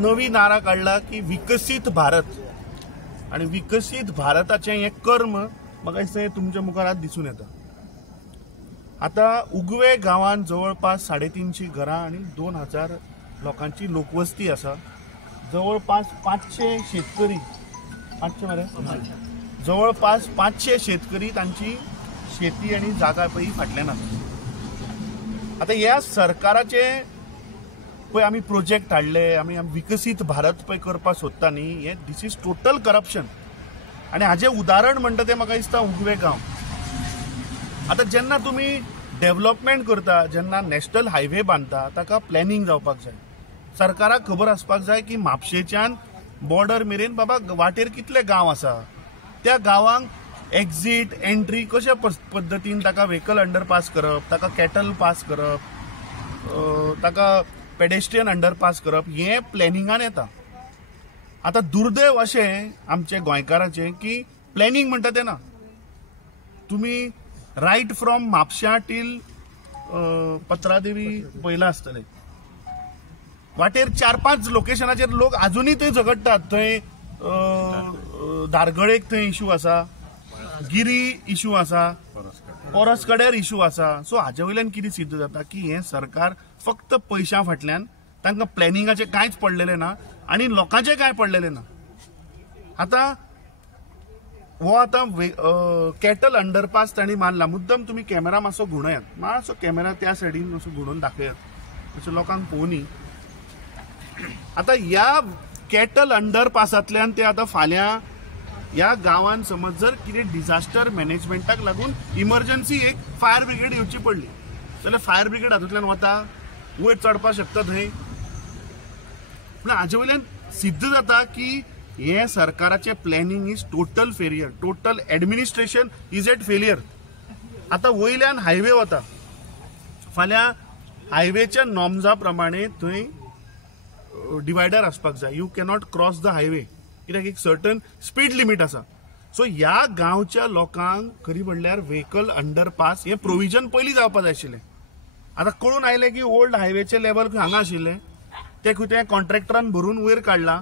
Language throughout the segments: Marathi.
नवी नारा काढला की विकसित भारत, आणि विकसित भारताचे हे कर्म म्हाका दिसता तुमच्या मुखार दिसून येता। आता उगवे गांवांत जवळपास 350 घरां आणि 2000 लोकांची लोकवस्ती आसा। जवळपास 500 शेतकरी, 500 मरे जवळपास 500 शेतकरी तांची शेती आणि जागा पळय फाटल्यान आसा। आता ह्या सरकाराचे पळय आमी प्रोजेक्ट हाडले, आमी विकसित भारत पळय करपाक सोदता न्ही, हे दिस इज टोटल करप्शन। आणि हाजे उदाहरण म्हणटा ते म्हाका दिसता उगवे गांव। आता जेन्ना तुम्ही डेव्हलपमेंट करता, जेन्ना नॅशनल हायवे बांधता, ताका प्लॅनिंग जावपाक जाय। सरकाराक खबर आसपाक जाय की म्हापशेच्यान बॉर्डर मेरेन बाबा वाटेर कितले गांव आसा, त्या गांवांक एक्झिट एंट्री कशा पद्दतीन ताका व्हेकल अंडरपास करप, ताका कॅटल पास करप, ताका पेडेस्ट्रियन अंडरपास करप, हे प्लॅनिंगान येता। आता दुर्दैव अशें आमचे गोंयकारांचे की प्लॅनिंग म्हणटा ते ना। तुम्ही रायट फ्रॉम म्हापशा टील पत्रादेवी पयला आसतले, वाटेर 4-5 लोकेशनाचेर लोक अजूनही थंय झगडटात। थंय धारगळेक थंय इश्यू आसा, गिरी इश्यू आसा, परसकड्यार इश्यू आसा। सो हाजे वयल्यान कितें सिद्ध जाता की हे सरकार फक्त पैशां फाटल्यान, तांकां प्लॅनिंगाचे कांयच पडलेले ना आणि लोकांचे कांय पडलेले ना। आता हो आता कॅटल अंडरपास तांणी मारला, मुद्दम तुम्ही कॅमेरा मातसो घुंवडायात, मातसो कॅमेरा त्या सायडीन मातसो घुंवडोवन दाखयात, अशें लोकांक पळोवनी। आता ह्या कॅटल अंडरपासांतल्यान ते आता फाल्यां ह्या गांवांत समज जर कितें डिझास्टर मॅनेजमेंटाक लागून इमर्जन्सी एक फायर ब्रिगेड येवची पडली जाल्यार फायर ब्रिगेड हातूंतल्यान वता, वयर चडपाक शकता थंय। पूण हाजे वयल्यान सिद्ध जाता की हे सरकाराचे planning is total failure, total administration is at failure. आता वयल्यान हायवे वता, फाल्यां हायवेच्या नॉर्म्सा प्रमाणे थंय डिवायडर आसपाक जाय, you cannot cross the highway, कित्याक एक सर्टन स्पीड लिमीट आसा। सो ह्या गांवच्या लोकांक खरी म्हणल्यार व्हेकल अंडरपास हे प्रोविजन पयलीं जावपाक जाय आशिल्लें। आता कळून आयलें की ओल्ड हायवेचे लेवल हांगा आशिल्ले, ते खंय कॉन्ट्रॅक्टरान भरून वयर काडला,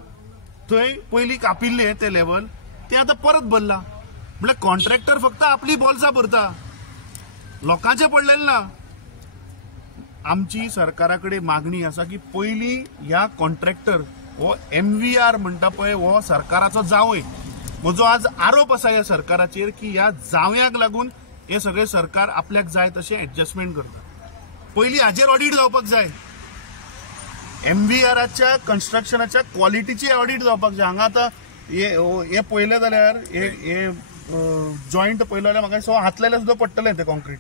थंय पयलीं कापिल्ले ते लेवल, ते आता परत भरला। म्हणजे कॉन्ट्रॅक्टर फक्त आपली बॉल्सां भरता, लोकांचे पडलेले ना। आमची सरकाराकडे मागणी आसा की पयलीं ह्या कॉन्ट्रॅक्टर हो MVR म्हणटा पळय हो सरकाराचो जावय। म्हजो आज आरोप आसा ह्या सरकाराचेर की ह्या जावयाक लागून हे सगळे सरकार आपल्याक जाय तशें एडजस्टमेंट करता। पयलीं हाजेर ऑडिट जावपाक जाय, MVRच्या कन्स्ट्रक्शनाच्या क्वॉलिटीची ऑडिट जावपाक जाय। हांगा आतां हे पळयलें जाल्यार हे जॉयंट पळयलो जाल्यार म्हाका सो हात लायल्यार सुद्दां पडटलें तें कॉन्क्रीट।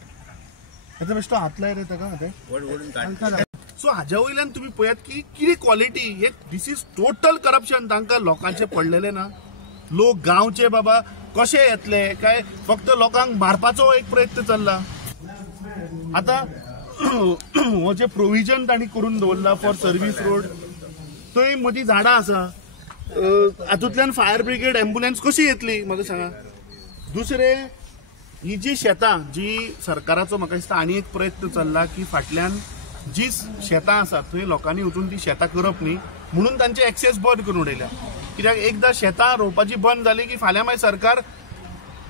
हेचो बेश्टो हात लाय रे ताका। सो हाज्या वयल्यान तुम्ही पळयात की कितें क्वॉलिटी, हे दिस इज टोटल करप्शन। तांकां लोकांचे पडलेले ना, लोक गांवचे बाबा कशे येतले काय, फक्त लोकांक मारपाचो एक प्रयत्न चल्ला। आता हो जे प्रोविजन तांणी करून दवरला फॉर सर्व्हिस रोड, थंय मदीं झाडां आसा, हातूंतल्यान फायर ब्रिगेड एम्ब्युलन्स कशी येतली म्हाका सांगा। दुसरे ही जी शेतां, जी सरकाराचो म्हाका दिसता आनी एक प्रयत्न चल्ला की फाटल्यान जी शेतां आसात थंय लोकांनी वचून ती शेतां करप न्ही, म्हणून तांचे एक्सेस बंद करून उडयल्या। कित्याक एकदां शेतां रोवपाची बंद जाली की फाल्यां मागीर सरकार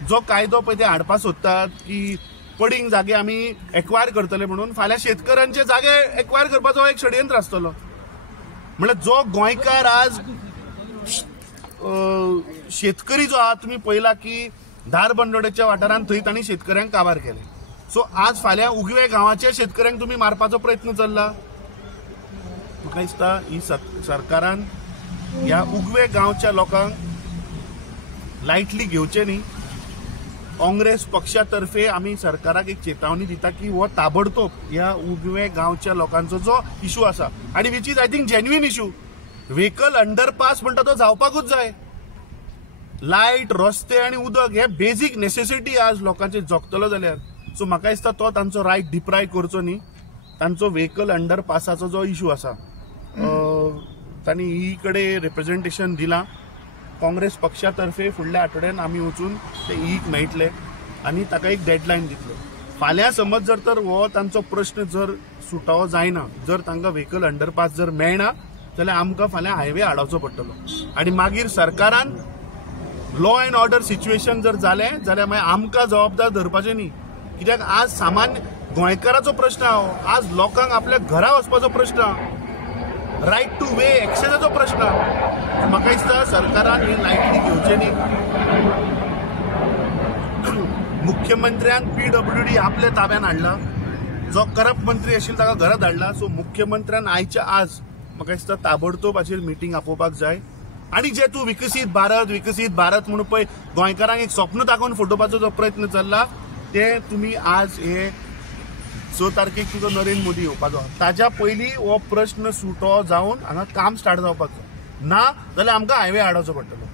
जो कायदो पळय ते हाडपाक सोदतात की पडींग जागे आमी एक्वायर करतले म्हणून, फाल्यां शेतकऱ्यांचे जागे एक्वायर करपाचो एक षडयंत्र आसतलो। म्हणल्यार जो गोंयकार आज शेतकरी जो आहा, तुम्ही पळयला की धारबंदोडेच्या वाठारांत थंय तांणी शेतकऱ्यांक काबार केले। सो आज फाल्यां उगवे गांवाच्या शेतकऱ्यांक तुम्ही मारपाचो प्रयत्न चल्ला। म्हाका दिसता ही सरकारान ह्या उगवे गांवच्या लोकांक लायटली घेवचे न्ही। काँग्रेस पक्षातर्फे आम्ही सरकाराक एक चेतावणी दिता की हो ताबडतोब ह्या उगवे गांवच्या लोकांचो जो इशू आसा, आणि which is I think genuine issue, vehicle underpass म्हणटा तो जावपाकूच जाय। लायट, रस्ते आणि उदक हे बेसिक नेसेसिटी आज लोकांचे जगतलो जाल्यार। सो म्हाका दिसता तो तांचो रायट डिप्राय करचो न्ही। तांचो व्हेकल अंडरपासाचो जो इशू आसा तांणी ही कडे रिप्रेझेंटेशन दिला। काँग्रेस पक्षातर्फे फुडल्या आठवड्यान आमी वचून ते ईक मेळटले आणि ताका एक डेडलायन दितलो। फाल्यां समज जर तर हो तांचो प्रश्न जर सुटावो जायना, जर तांकां व्हेकल अंडरपास जर मेळना, जाल्यार आमकां फाल्यां हायवे हाडचो पडटलो आनी मागीर सरकारान लॉ अँड ऑर्डर सिच्युएशन जर जालें जाल्यार मागीर आमकां जबाबदार धरपाचें न्ही. कित्याक आज सामान्य गोंयकाराचो प्रश्न आज लोकांक आपल्या घरा वचपाचो प्रश्न, रायट टू वे एक्सेसाचो प्रश्न. म्हाका दिसता सरकारान ही लायटली घेवचें न्ही. मुख्यमंत्र्यान PWD आपल्या ताब्यात हाडला, जो करप्ट मंत्री आशिल्लो ताका घरात हाडला. सो मुख्यमंत्र्यान आयच्या आज म्हाका दिसता ताबडतोब हाचेर मिटींग आपोवपाक जाय. आणि जे तूं विकसीत भारत म्हणून पळय गोंयकारांक एक स्वप्न दाखोवन फटोवपाचो जो प्रयत्न चल्ला ते तुम्ही आज हे 6 तारखेक तुजो नरेंद्र मोदी येवपाचो, ताज्या पयलीं हो प्रश्न सुटो जावन हांगा काम स्टार्ट जावपाचो ना जाल्यार आमकां हायवे हाडचो पडटलो.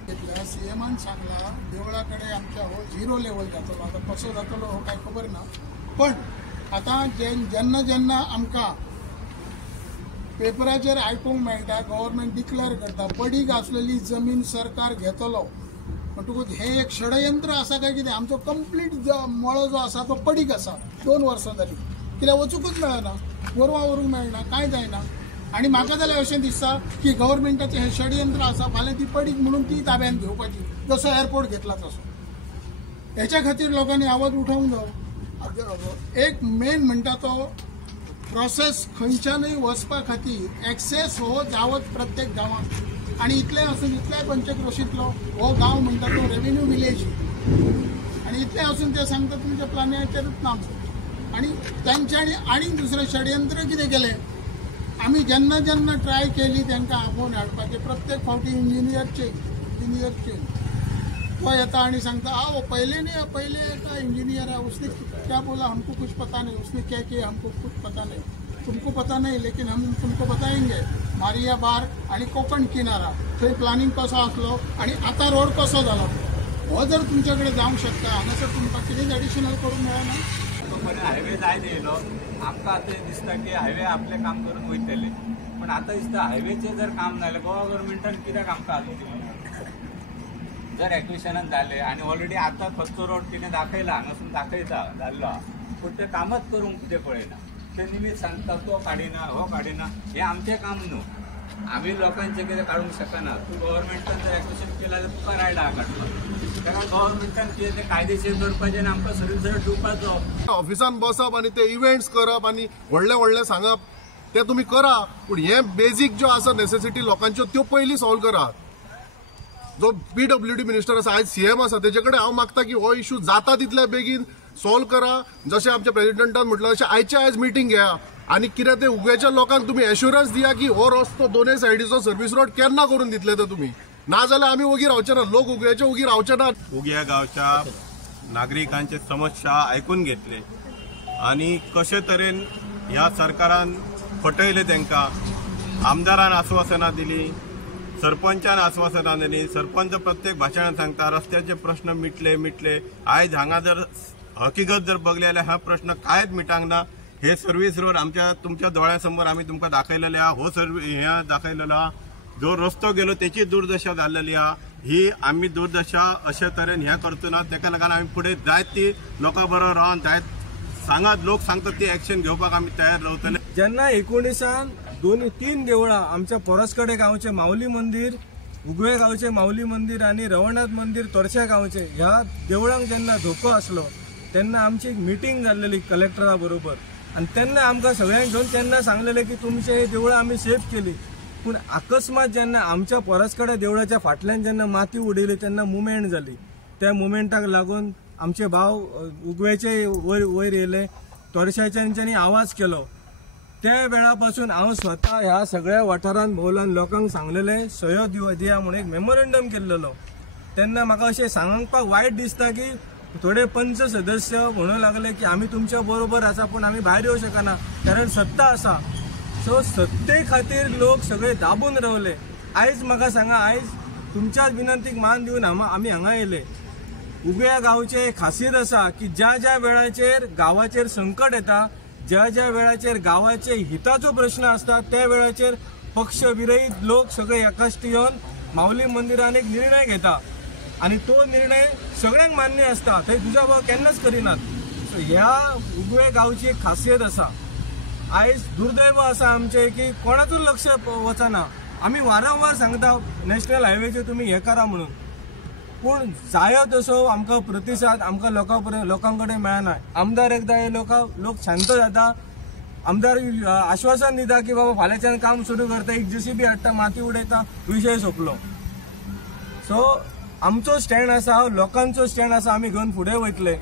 सीएमान सांगला देवळाकडे आमच्या हो 0 लेवल जातलो. आता कसो जातलो हो काय खबर ना, पण आता जेन्ना जेन्ना आमकां पेपराचेर आयकूंक मेळटा गव्हर्नमेंट डिक्लेअर करता पडीक आसलेली जमीन सरकार घेतलो, म्हणटकूच हे एक षडयंत्र आसा काय कितें? आमचो कंप्लीट मळो जो आसा तो पडीक आसा 2 वर्सां जाली, कित्याक वचूंकच मेळना, वरूंक मेळना, कांय जायना. आणि म्हाका जाल्यार अशें दिसता की गव्हर्नमेंटाचें हें षडयंत्र आसा, फाल्यां ती पडीक म्हणून ती ताब्यात घेवपाची, जसो एअरपोर्ट घेतला तसो. हेच्या खातीर लोकांनी आवाज उठोवंक जाय. एक मेन म्हणटा तो प्रोसेस खंयच्यानय वचपा खातीर एक्सेस हो जावत प्रत्येक गांवांत. आणि इतलें आसून इतल्याय पंचक्रोशींतलो हो गांव म्हणटा तो रेव्हेन्यू विलेज, आणि इतलें आसून ते सांगता तुमच्या प्लानाचेरूच नाम. आणि तांच्यांनी आणि दुसरें षडयंत्र कितें केलें, आमी जेन्ना जेन्ना ट्राय केली तांकां आपोवन हाडपाचें, प्रत्येक फावटी इंजिनियर तो येता आणि सांगता आओ पहले का इंजीनियर है, उसने क्या बोला हमको कुछ पता नहीं, उसने क्या किया हमको कुछ पता नहीं, तुमको पता नहीं लेकिन हम तुमको बताएंगे. मारिया बार आणि कोकण किनारा थंय प्लॅनिंग कसो आसलो आणि आता रोड कसो जालो, हो जर तुमच्याकडे जावंक शकता हांगासर तुमकां कितेंच एडिशनल करूंक मेळना. हायवे जाय येयलो आमकां आतां दिसता की हायवे आपलें काम करून वयतले, पण आतां दिसता हायवेचें जर काम जालें गोवा गव्हर्नमेंटान कित्याक आमकां जर एक्विशनान जालें आणि ऑलरेडी आतां खंयचो रोड कितें दाखयला हांगासून दाखयता जाल्लो, पूण तें कामच करूंक कितें पळयना. ते निमित सांगता तो काडिना हो काडिना, हें आमचें काम न्हू. आमी लोकांचें कितें काडूंक शकना. तूं गव्हर्नमेंटान जर एक्विशन केला जाल्यार तुका रायट आहा काडपाक. कारण गव्हर्नमेंटान कितें तें कायदेशीर करपाचें आनी आमकां सर्विसर दिवपाचो. ऑफिसान बसप आणि ते इव्हेंट्स करप आणि व्हडले सांगप ते तुम्ही करा, पूण हे बेसिक ज्यो आसा नेसेसिटी लोकांच्यो त्यो पयलीं सॉल्व करा. जो PWD मिनिस्टर आसा आज CM आसा तेजे कडेन हांव मागता की हो इश्यू जाता तितल्या बेगीन सॉल्व करा. जशें आमच्या प्रेसिडेंटान म्हटलं तशें आयच्या आयज मिटींग घेया आणि कितें ते उगवेच्या लोकांक तुम्ही एश्युरन्स दिया की हो रस्तो दोनूय सायडीचो सर्व्हिस रोड केन्ना करून दितले ते तुम्ही, ना जाल्यार आमी ओगी रावचे ना. लोक उगव्याचे ओगी रावचे ना. उग्या गावच्या नागरिकांचे समस्या आयकून घेतले आणि कशे तरेन ह्या सरकारान फटयले तांकां. आमदारान आश्वासनां दिली, सरपंचान आश्वासनां दिली. सरपंच प्रत्येक भाशणांत सांगता रस्त्याचे प्रश्न मिटले. आयज हांगा जर हकीकत जर बघले जाल्यार हा प्रश्न कांयच मिटांक ना. हे सर्व्हिस रोड तुमच्या दोळ्यासमोर आमी तुमकां दाखयलेले आहा. हो हे दाखयलेलो आहा जो रस्तो गेलो तेची दुर्दशा जाल्लेली आहा. ही आमी दुर्दशा अशे तरेन हे करचो ना. तेका लागून आमी फुडें जायत ती लोकां बरोबर रावन जायत सांगात लोक सांगतात ती एक्शन घेवपाक आमी तयार रावतले. जेन्ना 19 2-3 देवळां आमच्या परसकडे गांवचे माऊली मंदिर, उगवे गांवचे माऊली मंदिर आणि रवनाथ मंदिर तोरच्या गांवचे ह्या देवळांक जेन्ना धोको आसलो तेन्ना आमची एक मिटींग जाल्लेली कलेक्टरा बरोबर. आणि तेन्ना आमकां सगळ्यांक घेवन तेन्ना सांगलेले की तुमचे देवळां आमी सेफ केली. पूण अकस्मात जेन्ना आमच्या परसकडे देवळाच्या फाटल्यान जेन्ना माती उडयली तेन्ना मुवमेंट जाली. त्या मुवमेंटाक लागून आमचे भाव उगवेचे वयर येयले, तोरशाच्यांनी आवाज केलो. त्या वेळापासून हांव स्वता ह्या सगळ्या वाठारांत भोंवलान लोकांक सांगलेले सयो दिया म्हणून एक मेमोरेंडम केल्लो. तेन्ना म्हाका अशें सांगपाक वायट दिसता की थोडे पंच सदस्य म्हणूंक लागले की आमी तुमच्या बरोबर आसा पूण आमी भायर येवं शकना कारण सत्ता आसा. सो सत्ते खातीर लोक सगळे दाबून रावले. आयज म्हाका सांगा, आयज तुमच्याच विनंतीक मान दिवन आमी हांगा येयले. उगव्या गांवचे खासियत आसा की ज्या वेळाचेर गांवाचेर संकट येता, ज्या वेळाचेर गांवाचे हिताचो प्रश्न असता त्या वेळाचेर पक्ष विरहित लोक सगळे एकश्ट येवन माऊली मंदिरान एक निर्णय घेता आणि तो निर्णय सगळ्यांक मान्य असता. ते तुझ्या भाव केन्नाच करिनात. सो ह्या उगवे गांवची एक खासियत आसा. आयज दुर्दैव आसा आमचे की कोणाचूच लक्ष वचना. आम्ही वारंवार सांगता नॅशनल हायवेचे तुम्ही हे करा म्हणून, पूण जायो तसो आमकां प्रतिसाद आमकां लोकां कडेन मेळना. आमदार एकदां हे लोक शांत जाता, आमदार आश्वासन दिता की बाबा फाल्यांच्यान काम सुरू करता, एक JCB हाडटा, माती उडयता, विशय सोंपलो. सो आमचो स्टँड आसा, लोकांचो स्टँड आसा, आमी घेवन फुडें वयतले.